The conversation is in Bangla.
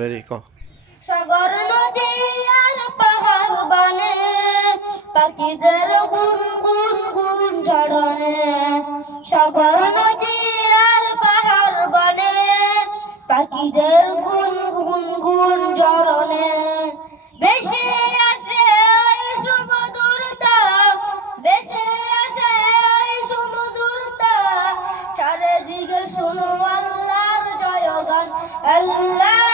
রেডি ক। সাগর নদী আর পাহাড় বনে পাখিদের গুন গুন গুন ঝরনে। সাগর নদী আর পাহাড় বনে পাখিদের গুন গুন গুন ঝরনে। ভেসে আসে ওই সমুদ্রটা, ভেসে আসে ওই সমুদ্রটা, চারিদিকে শোনো আল্লাহর জয়গান। আল্লাহ